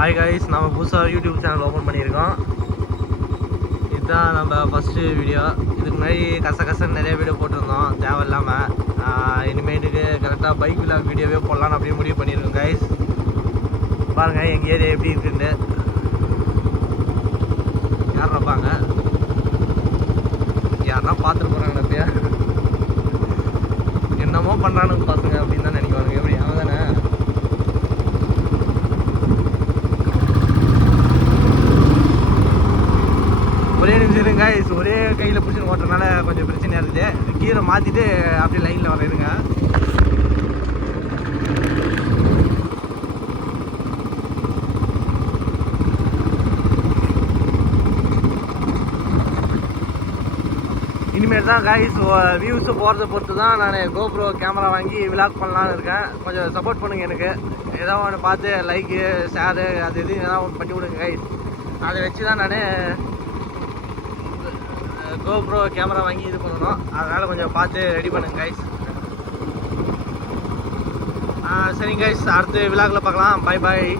Hi guys, நம்ம புதுசாக YouTube channel open பண்ணியிருக்கோம். இதுதான் நம்ம ஃபஸ்ட்டு வீடியோ. இதுக்கு முன்னாடி கசகசன்னு நிறைய வீடியோ போட்டிருந்தோம் தேவையில்லாமல். இனிமேட்டுக்கு கரெக்டாக பைக் விலாக் வீடியோவே போடலான்னு அப்படியே முடிவு பண்ணியிருக்கோம் கைஸ். பாருங்கள் எங்கள் ஏரியா எப்படி இருக்குன்னு. யார் நப்பாங்க, யாருன்னா பார்த்துட்டு போகிறாங்க அப்படியே என்னமோ பண்ணுறானுங்க பசங்க அப்படின்னு தான் நினைக்குவாங்க. எப்படி அவன் தானே. ஒரே நிமிஷம் இருங்க கைஸ், ஒரே கையில் பிடிச்சி ஓட்டுறதுனால கொஞ்சம் பிரச்சனையாக இருக்குது. கீரை மாற்றிட்டு அப்படியே லைனில் வர இருங்க. இனிமேல் தான் கைஸ் வியூஸு போகிறத பொறுத்து தான் நான் கோப்ரோ கேமரா வாங்கி விலாக் பண்ணலான்னு இருக்கேன். கொஞ்சம் சப்போர்ட் பண்ணுங்கள் எனக்கு. ஏதோ ஒன்று பார்த்து லைக்கு ஷேரு அது இது ஏதாவது ஒன்று பண்ணி விடுங்க கைஸ். அதை வச்சு தான் நான் கோப்ரோ கேமரா வாங்கி இது பண்ணணும். அதனால் கொஞ்சம் பார்த்து ரெடி பண்ணுங்க கைஸ். சரிங்க கைஸ், அடுத்த விலாகில் பார்க்கலாம். Bye bye.